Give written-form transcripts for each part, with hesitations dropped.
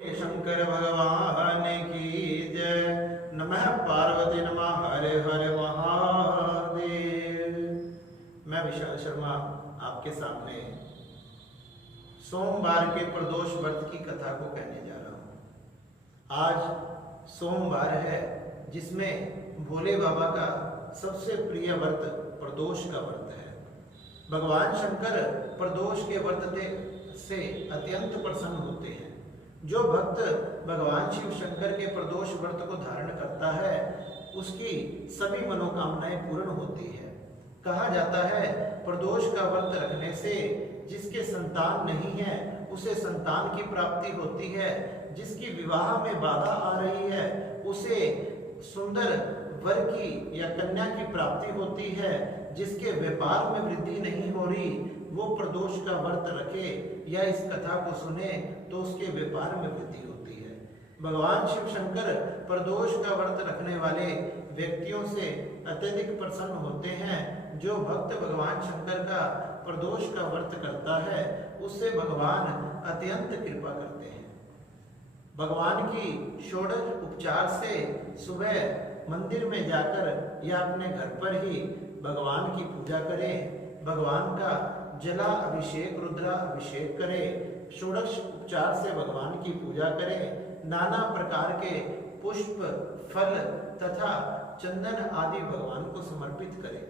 शंकर भगवान की जय। नमः पार्वती नमः हरे हरे महादेव। मैं विशाल शर्मा आपके सामने सोमवार के प्रदोष व्रत की कथा को कहने जा रहा हूँ। आज सोमवार है जिसमें भोले बाबा का सबसे प्रिय व्रत प्रदोष का व्रत है। भगवान शंकर प्रदोष के व्रत से अत्यंत प्रसन्न होते हैं। जो भक्त भगवान शिव शंकर के प्रदोष व्रत को धारण करता है उसकी सभी मनोकामनाएं पूर्ण होती है। कहा जाता है प्रदोष का व्रत रखने से जिसके संतान नहीं है उसे संतान की प्राप्ति होती है, जिसकी विवाह में बाधा आ रही है उसे सुंदर वर की या कन्या की प्राप्ति होती है, जिसके व्यापार में वृद्धि नहीं हो रही वो प्रदोष का व्रत रखे या इस कथा को सुने तो उसके व्यापार में वृद्धि होती है। भगवान शिव शंकर प्रदोष का व्रत रखने वाले व्यक्तियों से अत्यधिक प्रसन्न होते हैं। जो भक्त भगवान शंकर का प्रदोष का व्रत करता है उससे भगवान अत्यंत कृपा करते हैं। भगवान की षोडश उपचार से सुबह मंदिर में जाकर या अपने घर पर ही भगवान की पूजा करें, भगवान का जला अभिषेक रुद्रा अभिषेक करें, षोडश उपचार से भगवान की पूजा करें, नाना प्रकार के पुष्प फल तथा चंदन आदि भगवान को समर्पित करें,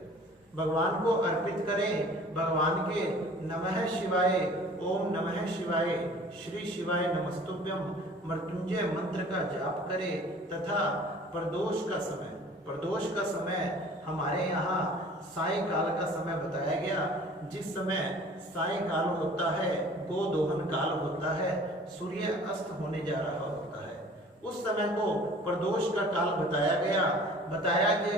भगवान को अर्पित करें। भगवान के नमः शिवाय, ओम नमः शिवाय, श्री शिवाय नमस्तुभ्यम मृत्युंजय मंत्र का जाप करें तथा प्रदोष का समय हमारे यहाँ सायंकाल का समय बताया गया। जिस समय सायंकाल होता है गोदोहन काल होता है, सूर्य अस्त होने जा रहा होता है, उस समय को प्रदोष का काल बताया गया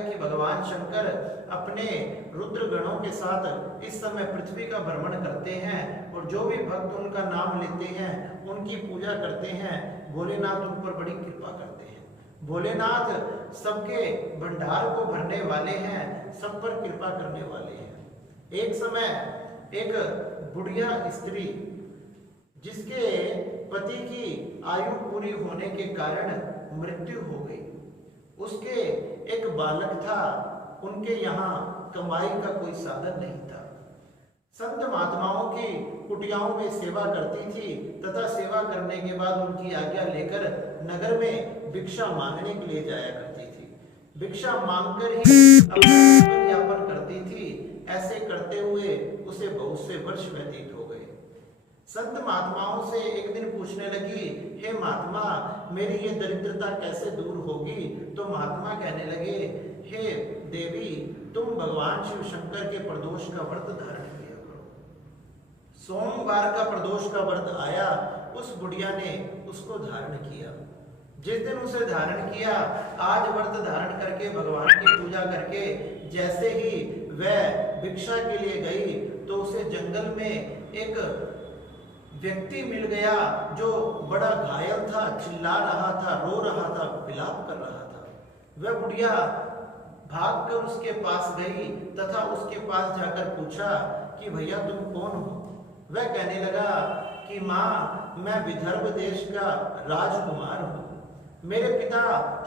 कि भगवान शंकर अपने रुद्र गणों के साथ इस समय पृथ्वी का भ्रमण करते हैं और जो भी भक्त उनका नाम लेते हैं उनकी पूजा करते हैं, भोलेनाथ उन पर बड़ी कृपा करते हैं। भोलेनाथ सबके भंडार को भरने वाले हैं, सब पर कृपा करने वाले हैं। एक समय एक बुढ़िया स्त्री जिसके पति की आयु पूरी होने के कारण मृत्यु हो गई, उसके एक बालक था, उनके यहाँ कमाई का कोई साधन नहीं था। संत महात्माओं की कुटियाओं में सेवा करती थी तथा सेवा करने के बाद उनकी आज्ञा लेकर नगर में भिक्षा मांगने के लिए जाया करती थी। भिक्षा मांगकर ही अपना जीवन यापन करती थी। ऐसे करते हुए उसे बहुत से वर्ष व्यतीत हो गए। संत महात्माओं से एक दिन पूछने लगी, हे महात्मा मेरी ये दरिद्रता कैसे दूर होगी? तो महात्मा कहने लगे, हे देवी तुम भगवान शिव शंकर के प्रदोष का व्रत धारण किया करो। सोमवार का प्रदोष का व्रत आया, उस बुढ़िया ने उसको धारण किया। जिस दिन उसे धारण किया, आज व्रत धारण करके भगवान की पूजा करके जैसे ही वह भिक्षा के लिए गई तो उसे जंगल में एक व्यक्ति मिल गया जो बड़ा घायल था, चिल्ला रहा था, रो रहा था, विलाप कर रहा था। वह बुढ़िया भागकर उसके पास गई तथा उसके पास जाकर पूछा कि भैया तुम कौन हो? वह कहने लगा कि माँ मैं विदर्भ देश का राजकुमार हूँ। मेरे पिता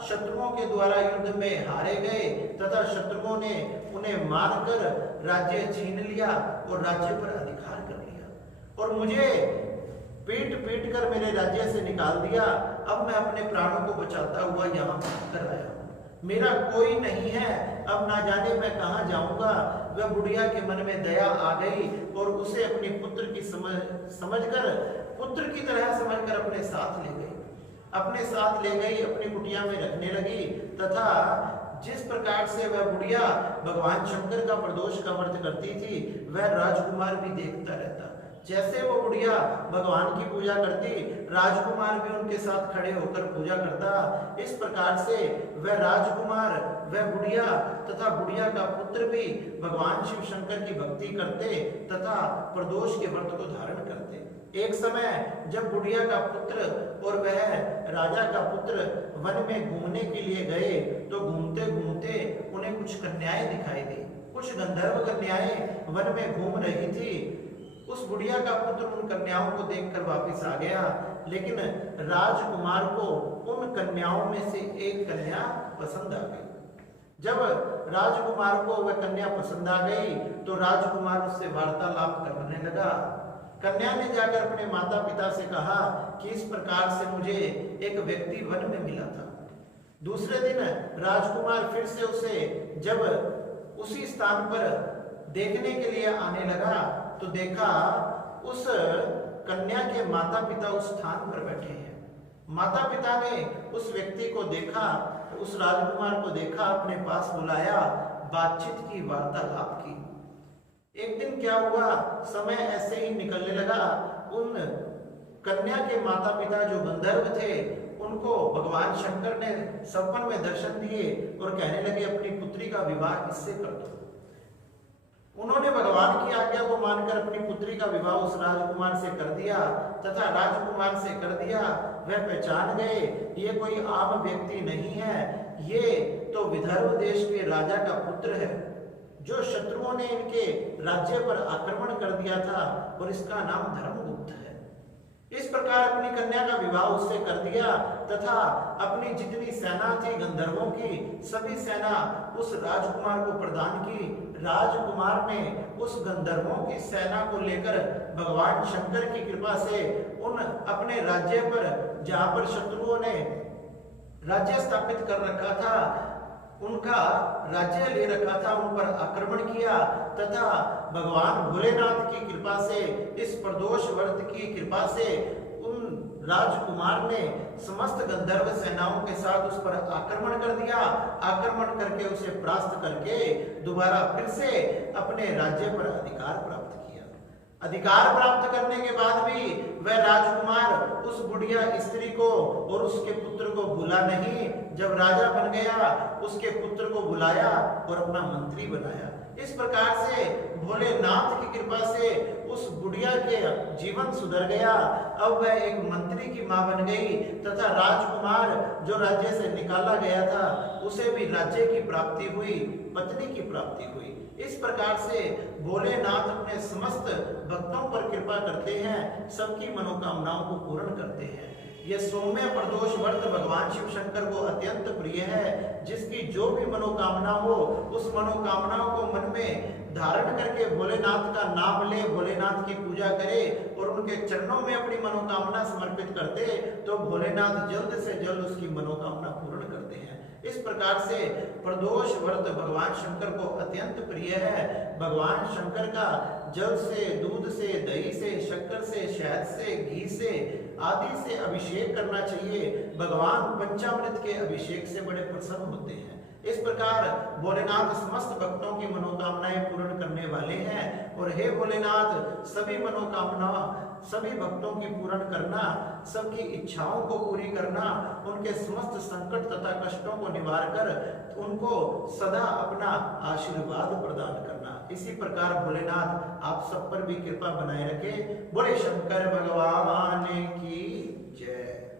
शत्रुओं के द्वारा युद्ध में हारे गए तथा शत्रुओं ने उन्हें मारकर राज्य छीन लिया और राज्य पर अधिकार कर लिया और मुझे पीट पीट कर मेरे राज्य से निकाल दिया। अब मैं अपने प्राणों को बचाता हुआ यहाँ कर आया हूँ। मेरा कोई नहीं है, अब ना जाने मैं कहाँ जाऊंगा। वह बुढ़िया के मन में दया आ गई और उसे अपने पुत्र की समझकर पुत्र की तरह समझकर अपने साथ ले गई। अपनी कुटिया में रखने लगी तथा जिस प्रकार से वह बुढ़िया भगवान शंकर का प्रदोष का व्रत करती थी वह राजकुमार भी देखता रहता। जैसे वो बुढ़िया भगवान की पूजा करती, राजकुमार भी उनके साथ खड़े होकर पूजा करता। इस प्रकार से वह राजकुमार, वह बुढ़िया तथा बुढ़िया का पुत्र भी भगवान शिव शंकर की भक्ति करते तथा प्रदोष के व्रत को धारण करते। एक समय जब बुढ़िया का पुत्र और वह राजा का पुत्र वन में घूमने के लिए गए तो घूमते घूमते उन्हें कुछ कन्याएं दिखाई दी। कुछ गंधर्व कन्याएं वन में घूम रही थी। उस बुढ़िया का पुत्र उन कन्याओं को देखकर वापस आ गया, लेकिन राजकुमार को उन कन्याओं में से एक कन्या पसंद आ गई। जब राजकुमार को वह कन्या पसंद आ गई तो राजकुमार उससे वार्तालाप करने लगा। कन्या ने जाकर अपने माता पिता से कहा कि इस प्रकार से मुझे एक व्यक्ति वन में मिला था। दूसरे दिन राजकुमार फिर से उसे जब उसी स्थान पर देखने के लिए आने लगा तो देखा उस कन्या के माता पिता उस स्थान पर बैठे हैं। माता पिता ने उस व्यक्ति को देखा, उस राजकुमार को देखा, अपने पास बुलाया, बातचीत की, वार्तालाप की। एक दिन क्या हुआ, समय ऐसे ही निकलने लगा। उन कन्या के माता पिता जो गंधर्व थे उनको भगवान शंकर ने सपन में दर्शन दिए और कहने लगे अपनी पुत्री का विवाह इससे कर दो। उन्होंने भगवान की आज्ञा को मानकर अपनी पुत्री का विवाह उस राजकुमार से कर दिया तथा राजकुमार से कर दिया। वह पहचान गए ये कोई आम व्यक्ति नहीं है, ये तो विदर्भ देश के राजा का पुत्र है जो शत्रुओं ने इनके राज्य पर आक्रमण कर दिया था और इसका नाम धर्मगुप्त है। इस प्रकार अपनी कन्या का विवाह उससे कर दिया तथा अपनी जितनी सेना थी गंधर्वों की सभी सेना उस राजकुमार को प्रदान की। राजकुमार ने उस गंधर्वों की सेना को लेकर भगवान शंकर की कृपा से उन अपने राज्य पर, जहां पर शत्रुओं ने राज्य स्थापित कर रखा था, उनका राज्य ले रखा था, उन पर आक्रमण किया तथा भगवान भोलेनाथ की कृपा से, इस प्रदोष व्रत की कृपा से उन राजकुमार ने समस्त गंधर्व सेनाओं के साथ उस पर आक्रमण कर दिया। आक्रमण करके उसे परास्त करके दोबारा फिर से अपने राज्य पर अधिकार प्राप्त किया। अधिकार प्राप्त करने के बाद भी वह राजकुमार उस बुढ़िया स्त्री को और उसके पुत्र को भूला नहीं। जब राजा बन गया उसके पुत्र को बुलाया और अपना मंत्री बनाया। इस प्रकार से भोलेनाथ की कृपा से उस बुढ़िया के जीवन सुधर गया। अब वह एक मंत्री की मां बन गई तथा राजकुमार जो राज्य से निकाला गया था उसे भी राज्य की प्राप्ति हुई, पत्नी की प्राप्ति हुई। इस प्रकार से भोलेनाथ अपने समस्त भक्तों पर कृपा करते हैं, सबकी मनोकामनाओं को पूर्ण करते हैं। यह सौम्य प्रदोष व्रत भगवान शिव शंकर को अत्यंत प्रिय है। जिसकी जो भी मनोकामना हो उस मनोकामनाओं को मन में धारण करके भोलेनाथ का नाम ले, भोलेनाथ की पूजा करे और उनके चरणों में अपनी मनोकामना समर्पित करते तो भोलेनाथ जल्द से जल्द उसकी मनोकामना पूर्ण करते हैं। इस प्रकार से प्रदोष व्रत भगवान शंकर को अत्यंत प्रिय है। भगवान शंकर का जल से, दूध से, दही से, शक्कर से, शहद से, घी से आदि से अभिषेक करना चाहिए। भगवान पंचामृत के अभिषेक से बड़े प्रसन्न होते हैं। इस प्रकार भोलेनाथ समस्त भक्तों की मनोकामनाएं पूर्ण करने वाले हैं। और हे भोलेनाथ, सभी मनोकामना सभी भक्तों की पूर्ण करना, सबकी इच्छाओं को पूरी करना, उनके समस्त संकट तथा कष्टों को निवार कर उनको सदा अपना आशीर्वाद प्रदान करना। इसी प्रकार भोलेनाथ आप सब पर भी कृपा बनाए रखे। बोले शंकर भगवान की जय।